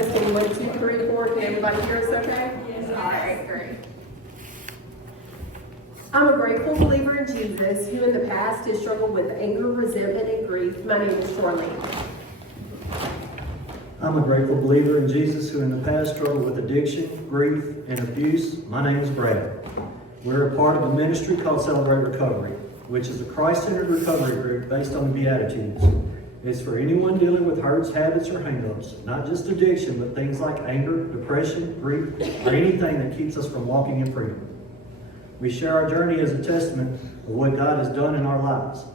Testing 1, 2, 3, 4. Can everybody hear us okay? Yes. All right, great. I'm a grateful believer in Jesus who in the past has struggled with anger, resentment, and grief. My name is Charlene. I'm a grateful believer in Jesus who in the past struggled with addiction, grief, and abuse. My name is Brad. We're a part of a ministry called Celebrate Recovery, which is a Christ-centered recovery group based on the Beatitudes. It's for anyone dealing with hurts, habits, or hang-ups, not just addiction, but things like anger, depression, grief, or anything that keeps us from walking in freedom. We share our journey as a testament of what God has done in our lives.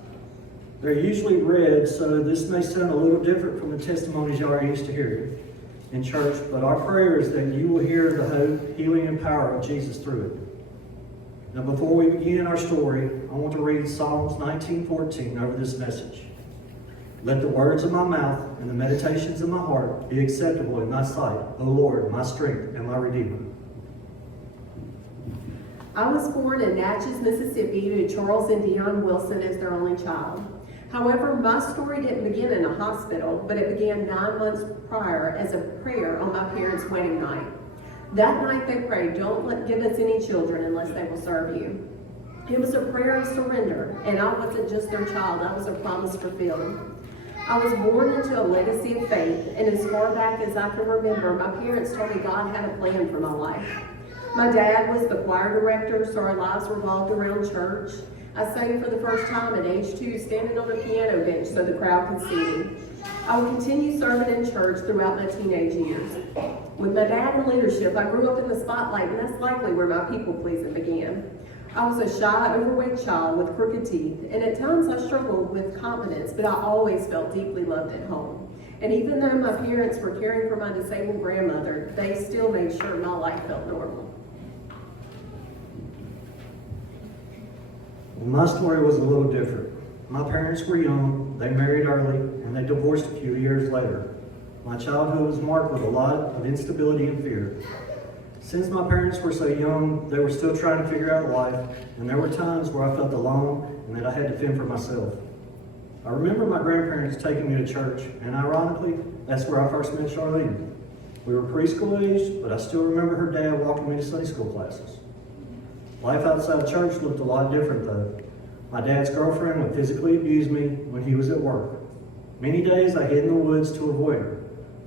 They're usually read, so this may sound a little different from the testimonies you are used to hearing in church, but our prayer is that you will hear the hope, healing, and power of Jesus through it. Now, before we begin our story, I want to read Psalms 19:14 over this message. Let the words of my mouth and the meditations of my heart be acceptable in thy sight, O Lord, my strength and my Redeemer. I was born in Natchez, Mississippi to Charles and Dion Wilson as their only child. However, my story didn't begin in a hospital, but it began 9 months prior as a prayer on my parents' wedding night. That night they prayed, give us any children unless they will serve you. It was a prayer of surrender, and I wasn't just their child, I was a promise fulfilled. I was born into a legacy of faith, and as far back as I can remember, my parents told me God had a plan for my life. My dad was the choir director, so our lives revolved around church. I sang for the first time at age 2, standing on a piano bench so the crowd could see me. I would continue serving in church throughout my teenage years. With my dad in leadership, I grew up in the spotlight, and that's likely where my people-pleasing began. I was a shy, overweight child with crooked teeth, and at times I struggled with confidence, but I always felt deeply loved at home. And even though my parents were caring for my disabled grandmother, they still made sure my life felt normal. Well, my story was a little different. My parents were young, they married early, and they divorced a few years later. My childhood was marked with a lot of instability and fear. Since my parents were so young, they were still trying to figure out life, and there were times where I felt alone and that I had to fend for myself. I remember my grandparents taking me to church, and ironically, that's where I first met Charlene. We were preschool aged, but I still remember her dad walking me to Sunday school classes. Life outside church looked a lot different though. My dad's girlfriend would physically abuse me when he was at work. Many days I hid in the woods to avoid her.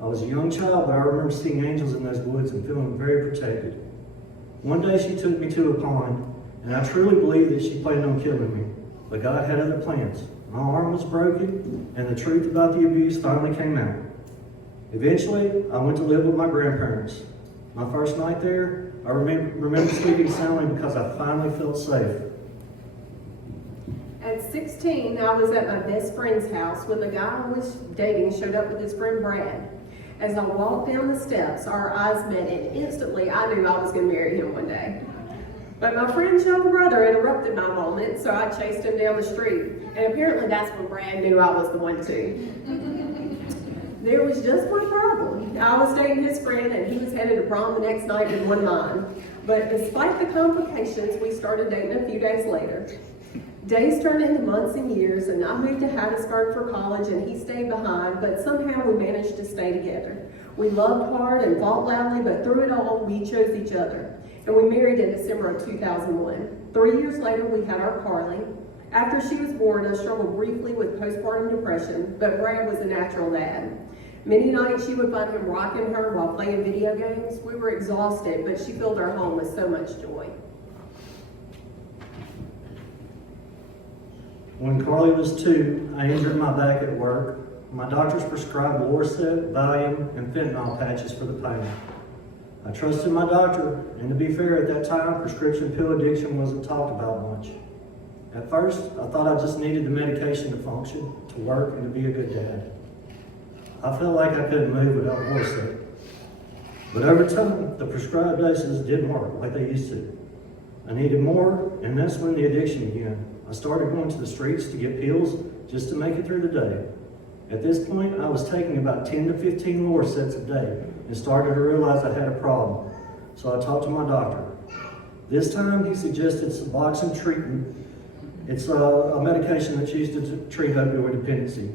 I was a young child, but I remember seeing angels in those woods and feeling very protected. One day she took me to a pond, and I truly believed that she planned on killing me, but God had other plans. My arm was broken, and the truth about the abuse finally came out. Eventually, I went to live with my grandparents. My first night there, I remember sleeping soundly because I finally felt safe. At 16, I was at my best friend's house when the guy I was dating showed up with his friend Brad. As I walked down the steps, our eyes met, and instantly I knew I was going to marry him one day. But my friend's young brother interrupted my moment, so I chased him down the street. And apparently that's when Brad knew I was the one too. There was just one problem. I was dating his friend, and he was headed to prom the next night and won mine. But despite the complications, we started dating a few days later. Days turned into months and years, and I moved to Hattiesburg for college, and he stayed behind, but somehow we managed to stay together. We loved hard and fought loudly, but through it all, we chose each other. And we married in December of 2001. 3 years later, we had our Carly. After she was born, I struggled briefly with postpartum depression, but Brad was a natural dad. Many nights she would find him rocking her while playing video games. We were exhausted, but she filled our home with so much joy. When Carly was 2, I injured my back at work. My doctors prescribed Lorcet, Valium, and fentanyl patches for the pain. I trusted my doctor, and to be fair, at that time, prescription pill addiction wasn't talked about much. At first, I thought I just needed the medication to function, to work, and to be a good dad. I felt like I couldn't move without Lorcet. But over time, the prescribed doses didn't work like they used to. I needed more, and that's when the addiction began. I started going to the streets to get pills just to make it through the day. At this point, I was taking about 10 to 15 Lorcets a day and started to realize I had a problem. So I talked to my doctor. This time, he suggested Suboxone treatment. It's a medication that's used to treat opioid dependency.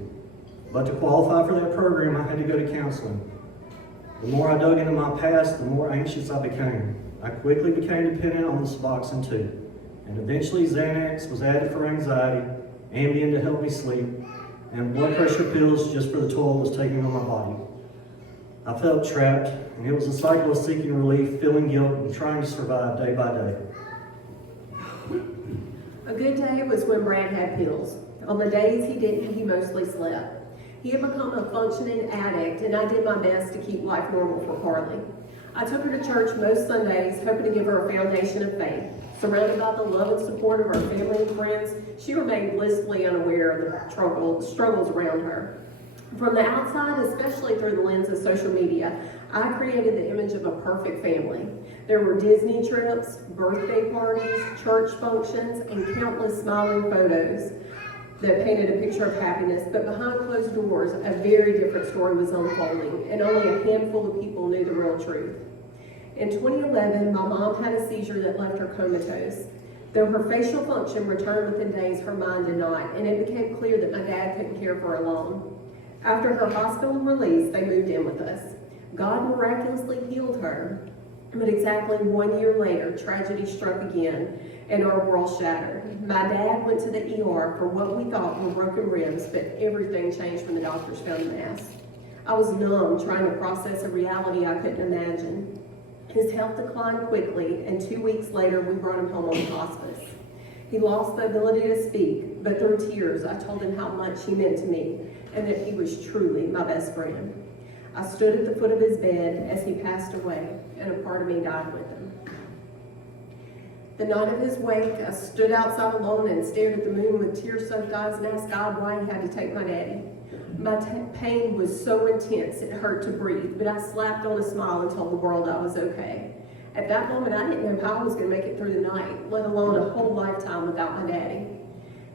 But to qualify for that program, I had to go to counseling. The more I dug into my past, the more anxious I became. I quickly became dependent on the Suboxone too, and eventually Xanax was added for anxiety, Ambien to help me sleep, and blood pressure pills just for the toll it was taking on my body. I felt trapped, and it was a cycle of seeking relief, feeling guilt, and trying to survive day by day. A good day was when Brad had pills. On the days he didn't, he mostly slept. He had become a functioning addict, and I did my best to keep life normal for Carly. I took her to church most Sundays, hoping to give her a foundation of faith. Surrounded by the love and support of her family and friends, she remained blissfully unaware of the struggles around her. From the outside, especially through the lens of social media, I created the image of a perfect family. There were Disney trips, birthday parties, church functions, and countless smiling photos that painted a picture of happiness, but behind closed doors, a very different story was unfolding, and only a handful of people knew the real truth. In 2011, my mom had a seizure that left her comatose. Though her facial function returned within days, her mind did not, and it became clear that my dad couldn't care for her alone. After her hospital release, they moved in with us. God miraculously healed her, but exactly 1 year later, tragedy struck again, and our world shattered. My dad went to the ER for what we thought were broken ribs, but everything changed when the doctors found a mass. I was numb, trying to process a reality I couldn't imagine. His health declined quickly, and 2 weeks later, we brought him home on hospice. He lost the ability to speak, but through tears, I told him how much he meant to me, and that he was truly my best friend. I stood at the foot of his bed as he passed away, and a part of me died with him. The night of his wake, I stood outside alone and stared at the moon with tear-soaked eyes and asked God why he had to take my daddy. My pain was so intense it hurt to breathe, but I slapped on a smile and told the world I was okay. At that moment, I didn't know how I was going to make it through the night, let alone a whole lifetime without my daddy.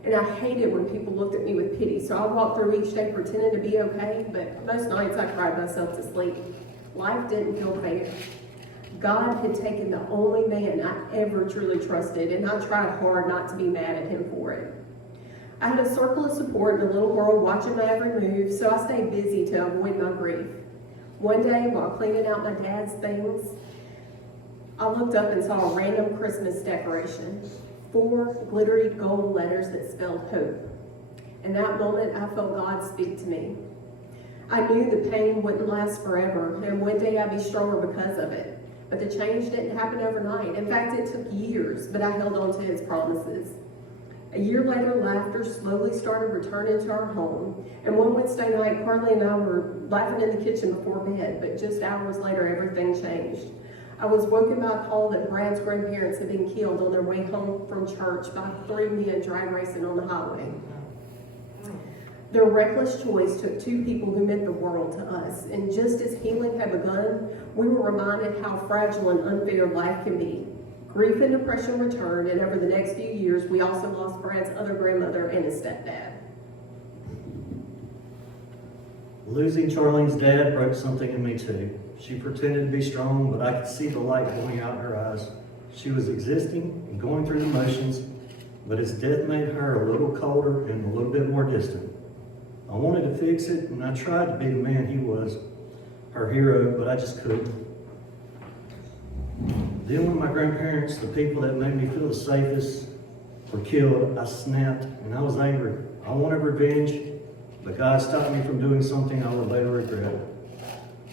And I hated when people looked at me with pity, so I walked through each day pretending to be okay, but most nights I cried myself to sleep. Life didn't feel fair. God had taken the only man I ever truly trusted, and I tried hard not to be mad at him for it. I had a circle of support and a little girl watching my every move, so I stayed busy to avoid my grief. One day, while cleaning out my dad's things, I looked up and saw a random Christmas decoration. 4 glittery gold letters that spelled hope. In that moment, I felt God speak to me. I knew the pain wouldn't last forever, and one day I'd be stronger because of it. But the change didn't happen overnight. In fact, it took years, but I held on to his promises. A year later, laughter slowly started returning to our home, and one Wednesday night, Carly and I were laughing in the kitchen before bed, but just hours later, everything changed. I was woken by a call that Brad's grandparents had been killed on their way home from church by 3 men drag racing on the highway. Their reckless choice took 2 people who meant the world to us, and just as healing had begun, we were reminded how fragile and unfair life can be. Grief and depression returned, and over the next few years, we also lost Brad's other grandmother and his stepdad. Losing Charlene's dad broke something in me too. She pretended to be strong, but I could see the light going out in her eyes. She was existing and going through the motions, but his death made her a little colder and a little bit more distant. I wanted to fix it, and I tried to be the man he was, her hero, but I just couldn't. Then when my grandparents, the people that made me feel the safest, were killed, I snapped and I was angry. I wanted revenge, but God stopped me from doing something I would later regret.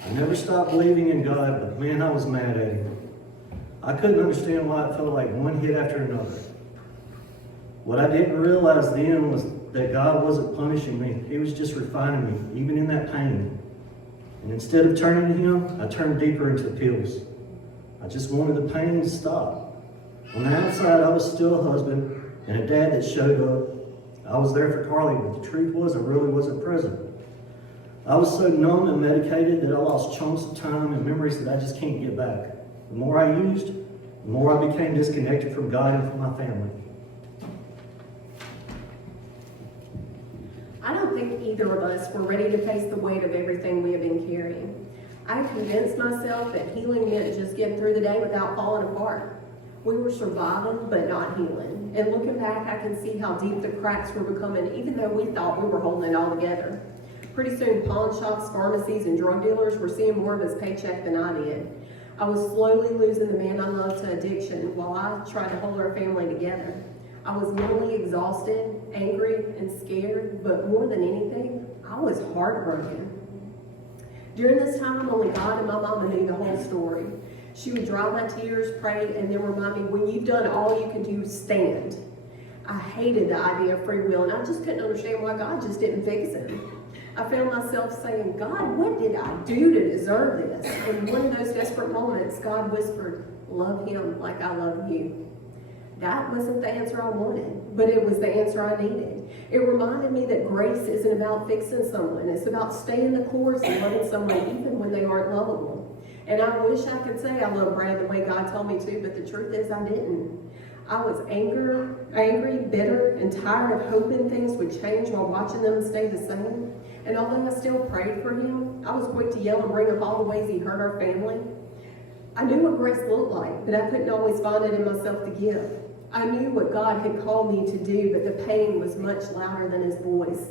I never stopped believing in God, but man, I was mad at him. I couldn't understand why it felt like one hit after another. What I didn't realize then was that God wasn't punishing me. He was just refining me, even in that pain. And instead of turning to him, I turned deeper into the pills. I just wanted the pain to stop. On the outside, I was still a husband and a dad that showed up. I was there for Carly, but the truth was I really wasn't present. I was so numb and medicated that I lost chunks of time and memories that I just can't get back. The more I used, the more I became disconnected from God and from my family. I don't think either of us were ready to face the weight of everything we have been carrying. I convinced myself that healing meant just getting through the day without falling apart. We were surviving, but not healing. And looking back, I can see how deep the cracks were becoming, even though we thought we were holding it all together. Pretty soon, pawn shops, pharmacies, and drug dealers were seeing more of his paycheck than I did. I was slowly losing the man I loved to addiction while I tried to hold our family together. I was mentally exhausted, angry, and scared, but more than anything, I was heartbroken. During this time, only God and my mama knew the whole story. She would dry my tears, pray, and then remind me, when you've done all you can do, stand. I hated the idea of free will, and I just couldn't understand why God just didn't fix it. I found myself saying, God, what did I do to deserve this? And in one of those desperate moments, God whispered, love him like I love you. That wasn't the answer I wanted, but it was the answer I needed. It reminded me that grace isn't about fixing someone. It's about staying the course and loving someone even when they aren't lovable. And I wish I could say I love Brad the way God told me to, but the truth is I didn't. I was angry, bitter, and tired of hoping things would change while watching them stay the same. And although I still prayed for him, I was quick to yell and bring up all the ways he hurt our family. I knew what grace looked like, but I couldn't always find it in myself to give. I knew what God had called me to do, but the pain was much louder than his voice.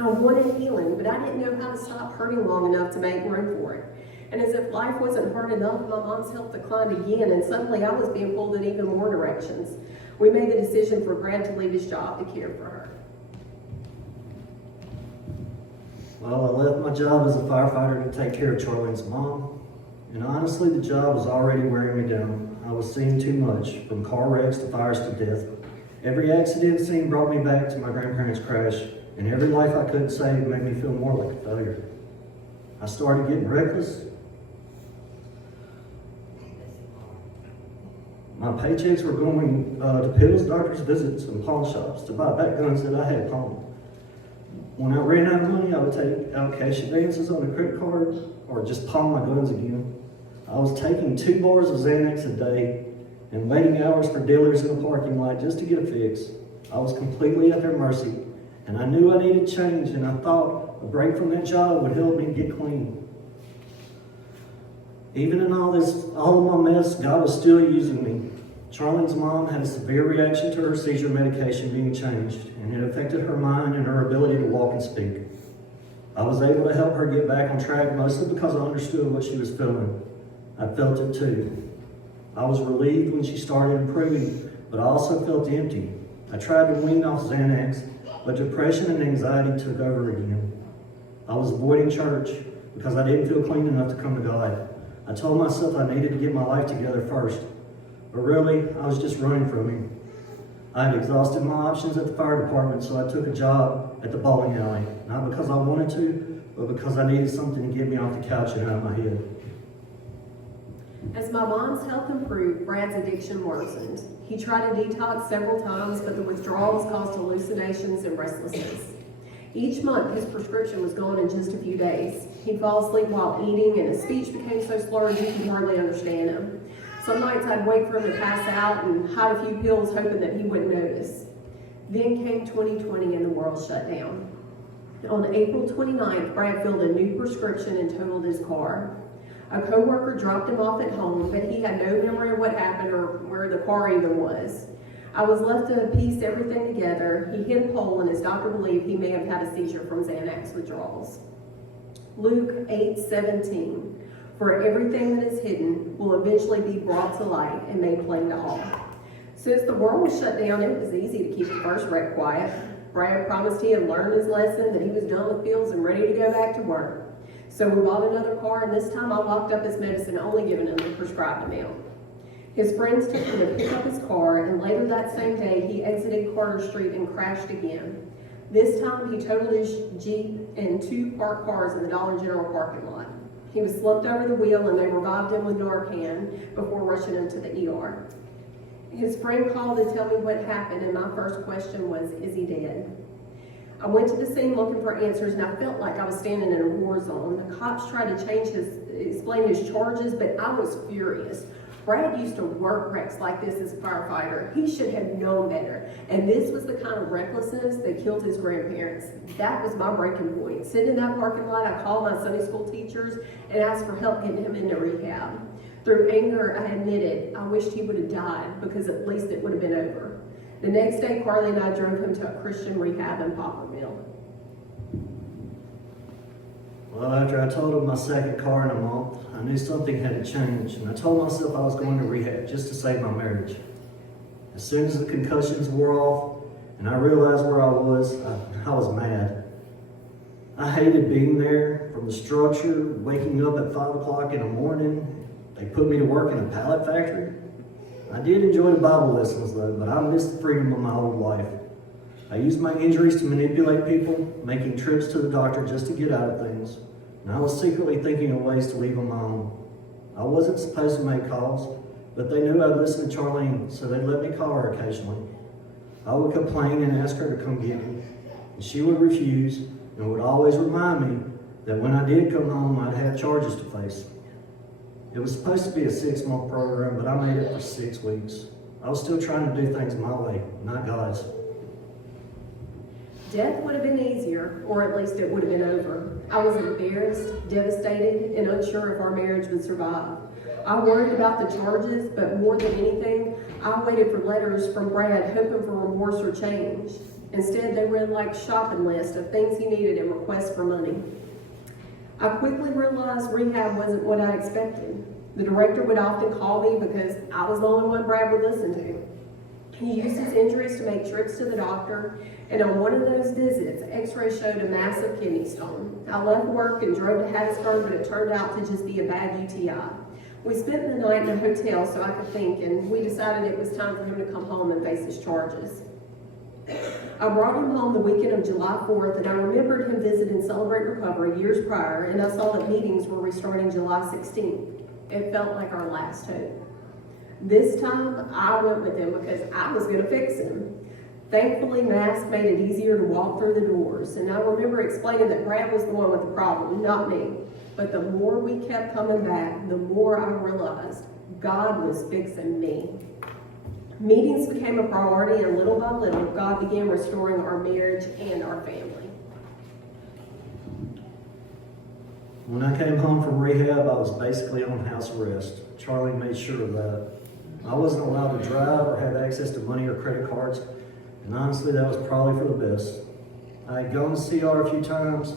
I wanted healing, but I didn't know how to stop hurting long enough to make room for it. And as if life wasn't hard enough, my mom's health declined again, and suddenly I was being pulled in even more directions. We made the decision for Brad to leave his job to care for her. Well, I left my job as a firefighter to take care of Charlene's mom, and honestly, the job was already wearing me down. I was seeing too much, from car wrecks to fires to death. Every accident scene brought me back to my grandparents' crash, and every life I couldn't save made me feel more like a failure. I started getting reckless. My paychecks were going to pills, doctor's visits, and pawn shops to buy back guns that I had pawned. When I ran out of money, I would take out cash advances on a credit card or just pawn my guns again. I was taking 2 bars of Xanax a day and waiting hours for dealers in a parking lot just to get a fix. I was completely at their mercy, and I knew I needed change, and I thought a break from that job would help me get clean. Even in all of my mess, God was still using me. Charlene's mom had a severe reaction to her seizure medication being changed, and it affected her mind and her ability to walk and speak. I was able to help her get back on track mostly because I understood what she was feeling. I felt it too. I was relieved when she started improving, but I also felt empty. I tried to wean off Xanax, but depression and anxiety took over again. I was avoiding church because I didn't feel clean enough to come to God. I told myself I needed to get my life together first, but really, I was just running from him. I had exhausted my options at the fire department, so I took a job at the bowling alley, not because I wanted to, but because I needed something to get me off the couch and out of my head. As my mom's health improved, Brad's addiction worsened. He tried to detox several times, but the withdrawals caused hallucinations and restlessness. Each month, his prescription was gone in just a few days. He'd fall asleep while eating, and his speech became so slurred you could hardly understand him. Some nights I'd wait for him to pass out and hide a few pills hoping that he wouldn't notice. Then came 2020 and the world shut down. On April 29th, Brad filled a new prescription and totaled his car. A co-worker dropped him off at home, but he had no memory of what happened or where the car even was. I was left to piece everything together. He hit a pole, and his doctor believed he may have had a seizure from Xanax withdrawals. Luke 8:17. For everything that is hidden will eventually be brought to light and made plain to all. Since the world was shut down, it was easy to keep the first wreck quiet. Brad promised he had learned his lesson, that he was done with pills and ready to go back to work. So we bought another car, and this time I locked up his medicine, only giving him the prescribed amount. His friends took him to pick up his car, and later that same day, he exited Carter Street and crashed again. This time, he totaled his Jeep and 2 parked cars in the Dollar General parking lot. He was slumped over the wheel, and they revived him with Narcan before rushing him to the ER. His friend called to tell me what happened, and my first question was, is he dead? I went to the scene looking for answers, and I felt like I was standing in a war zone. The cops tried to explain his charges, but I was furious. Brad used to work wrecks like this as a firefighter. He should have known better. And this was the kind of recklessness that killed his grandparents. That was my breaking point. Sitting in that parking lot, I called my Sunday school teachers and asked for help getting him into rehab. Through anger, I admitted I wished he would have died, because at least it would have been over. The next day, Carly and I drove him to a Christian rehab in Poplar Mill. Well, after I totaled my second car in a month, I knew something had to change, and I told myself I was going to rehab just to save my marriage. As soon as the concussions wore off and I realized where I was mad. I hated being there, from the structure, waking up at 5 o'clock in the morning. They put me to work in a pallet factory. I did enjoy the Bible lessons though, but I missed the freedom of my old life. I used my injuries to manipulate people, making trips to the doctor just to get out of things. And I was secretly thinking of ways to leave on my own. I wasn't supposed to make calls, but they knew I'd listen to Charlene, so they'd let me call her occasionally. I would complain and ask her to come get me, and she would refuse and would always remind me that when I did come home, I'd have charges to face. It was supposed to be a 6-month program, but I made it for 6 weeks. I was still trying to do things my way, not God's. Death would have been easier, or at least it would have been over. I was embarrassed, devastated, and unsure if our marriage would survive. I worried about the charges, but more than anything, I waited for letters from Brad hoping for remorse or change. Instead, they read like shopping list of things he needed and requests for money. I quickly realized rehab wasn't what I expected. The director would often call me because I was the only one Brad would listen to. He used his injuries to make trips to the doctor, and on one of those visits, x-ray showed a massive kidney stone. I left work and drove to Hattiesburg, but it turned out to just be a bad UTI. We spent the night in a hotel so I could think, and we decided it was time for him to come home and face his charges. I brought him home the weekend of July 4th, and I remembered him visiting Celebrate Recovery years prior, and I saw that meetings were restarting July 16th. It felt like our last hope. This time, I went with him because I was going to fix him. Thankfully, masks made it easier to walk through the doors, and I remember explaining that Brad was the one with the problem, not me. But the more we kept coming back, the more I realized God was fixing me. Meetings became a priority, and little by little, God began restoring our marriage and our family. When I came home from rehab, I was basically on house arrest. Charlene made sure of that. I wasn't allowed to drive or have access to money or credit cards, and honestly, that was probably for the best. I had gone to CR a few times,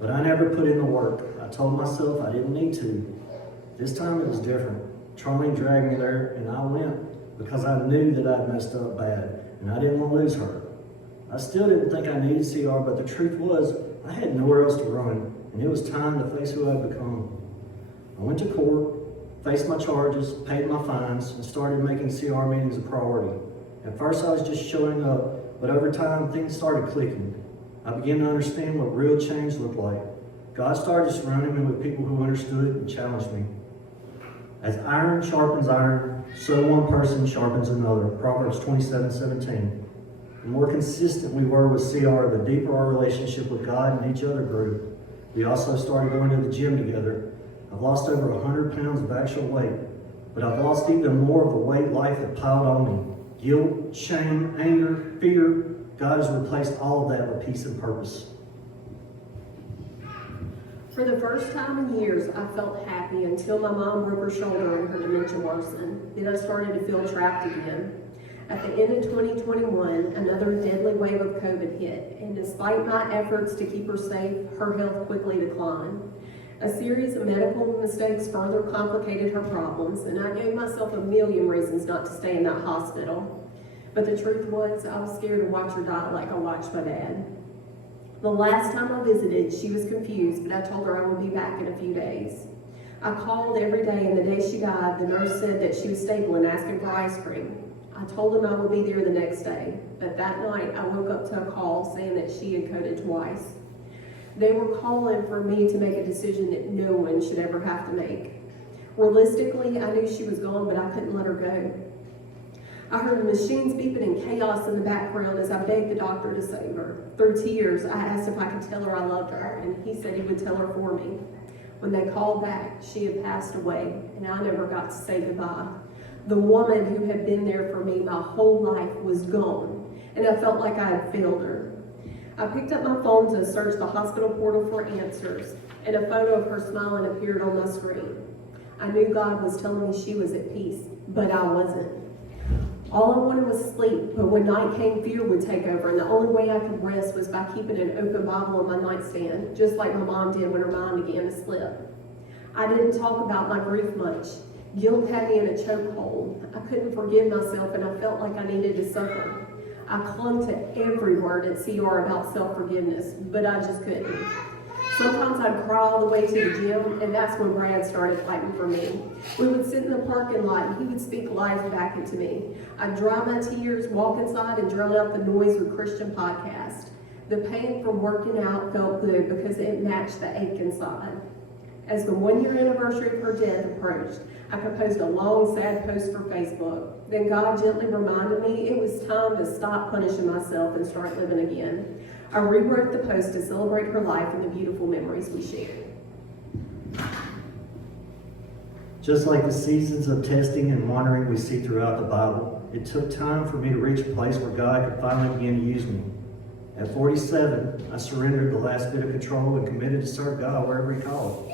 but I never put in the work. I told myself I didn't need to. This time it was different. Charlene dragged me there, and I went because I knew that I'd messed up bad, and I didn't want to lose her. I still didn't think I needed CR, but the truth was, I had nowhere else to run, and it was time to face who I'd become. I went to court, faced my charges, paid my fines, and started making CR meetings a priority. At first I was just showing up, but over time things started clicking. I began to understand what real change looked like. God started surrounding me with people who understood and challenged me. As iron sharpens iron, so one person sharpens another. Proverbs 27:17. The more consistent we were with CR, the deeper our relationship with God and each other grew. We also started going to the gym together. I've lost over 100 pounds of actual weight, but I've lost even more of the weight life had piled on me. Guilt, shame, anger, fear. God has replaced all of that with peace and purpose. For the first time in years, I felt happy until my mom broke her shoulder and her dementia worsened. Then I started to feel trapped again. At the end of 2021, another deadly wave of COVID hit, and despite my efforts to keep her safe, her health quickly declined. A series of medical mistakes further complicated her problems, and I gave myself a million reasons not to stay in that hospital. But the truth was, I was scared to watch her die like I watched my dad. The last time I visited, she was confused, but I told her I would be back in a few days. I called every day, and the day she died, the nurse said that she was stable and asking for ice cream. I told him I would be there the next day, but that night I woke up to a call saying that she had coded twice. They were calling for me to make a decision that no one should ever have to make. Realistically, I knew she was gone, but I couldn't let her go. I heard machines beeping and chaos in the background as I begged the doctor to save her. Through tears, I asked if I could tell her I loved her, and he said he would tell her for me. When they called back, she had passed away, and I never got to say goodbye. The woman who had been there for me my whole life was gone, and I felt like I had failed her. I picked up my phone to search the hospital portal for answers, and a photo of her smiling appeared on my screen. I knew God was telling me she was at peace, but I wasn't. All I wanted was sleep, but when night came, fear would take over, and the only way I could rest was by keeping an open Bible on my nightstand, just like my mom did when her mind began to slip. I didn't talk about my grief much. Guilt had me in a chokehold. I couldn't forgive myself, and I felt like I needed to suffer. I clung to every word at CR about self-forgiveness, but I just couldn't. Sometimes I'd cry all the way to the gym, and that's when Brad started fighting for me. We would sit in the parking lot, and he would speak life back into me. I'd dry my tears, walk inside, and drown out the noise with Christian podcasts. The pain from working out felt good because it matched the ache inside. As the one-year anniversary of her death approached, I composed a long, sad post for Facebook. Then God gently reminded me it was time to stop punishing myself and start living again. I rewrote the post to celebrate her life and the beautiful memories we shared. Just like the seasons of testing and wandering we see throughout the Bible, it took time for me to reach a place where God could finally begin to use me. At 47, I surrendered the last bit of control and committed to serve God wherever He called.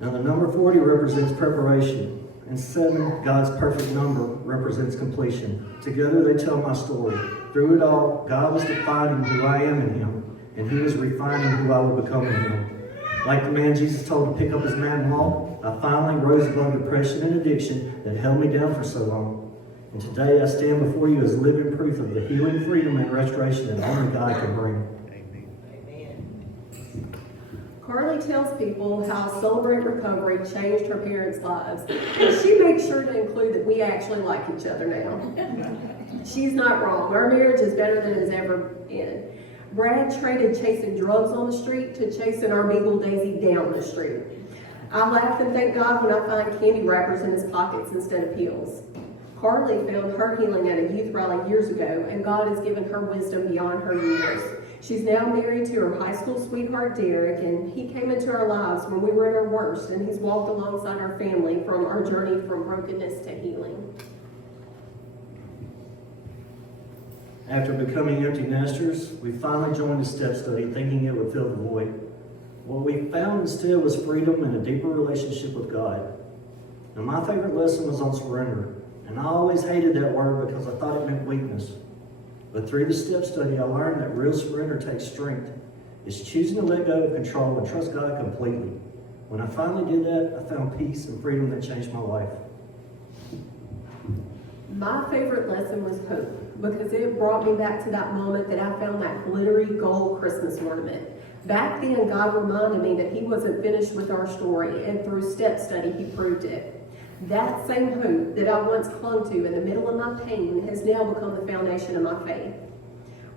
Now the number 40 represents preparation, and 7, God's perfect number, represents completion. Together they tell my story. Through it all, God was defining who I am in Him, and He was refining who I would become in Him. Like the man Jesus told to pick up his mat and walk, I finally rose above depression and addiction that held me down for so long. And today I stand before you as living proof of the healing, freedom, and restoration that only God can bring. Carly tells people how Celebrate Recovery changed her parents' lives, and she makes sure to include that we actually like each other now. She's not wrong. Our marriage is better than it's ever been. Brad traded chasing drugs on the street to chasing our Beagle Daisy down the street. I laugh and thank God when I find candy wrappers in his pockets instead of pills. Carly found her healing at a youth rally years ago, and God has given her wisdom beyond her years. She's now married to her high school sweetheart, Derek, and he came into our lives when we were at our worst, and he's walked alongside our family from our journey from brokenness to healing. After becoming empty nesters, we finally joined the step study thinking it would fill the void. What we found instead was freedom and a deeper relationship with God. Now my favorite lesson was on surrender. And I always hated that word because I thought it meant weakness. But through the step study, I learned that real surrender takes strength. It's choosing to let go of control and trust God completely. When I finally did that, I found peace and freedom that changed my life. My favorite lesson was hope, because it brought me back to that moment that I found that glittery gold Christmas ornament. Back then, God reminded me that He wasn't finished with our story, and through step study, He proved it. That same hope that I once clung to in the middle of my pain has now become the foundation of my faith.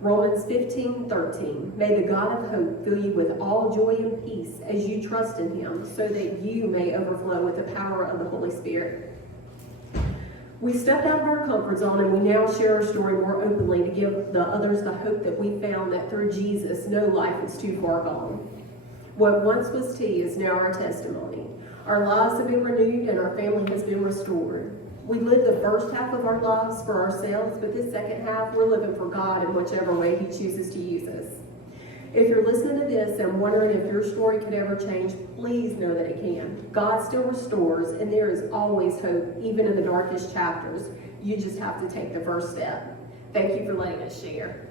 Romans 15:13. May the God of hope fill you with all joy and peace as you trust in Him, so that you may overflow with the power of the Holy Spirit. We stepped out of our comfort zone, and we now share our story more openly to give the others the hope that we found that through Jesus, no life is too far gone. What once was tea is now our testimony. Our lives have been renewed and our family has been restored. We lived the first half of our lives for ourselves, but this second half, we're living for God in whichever way He chooses to use us. If you're listening to this and wondering if your story could ever change, please know that it can. God still restores, and there is always hope, even in the darkest chapters. You just have to take the first step. Thank you for letting us share.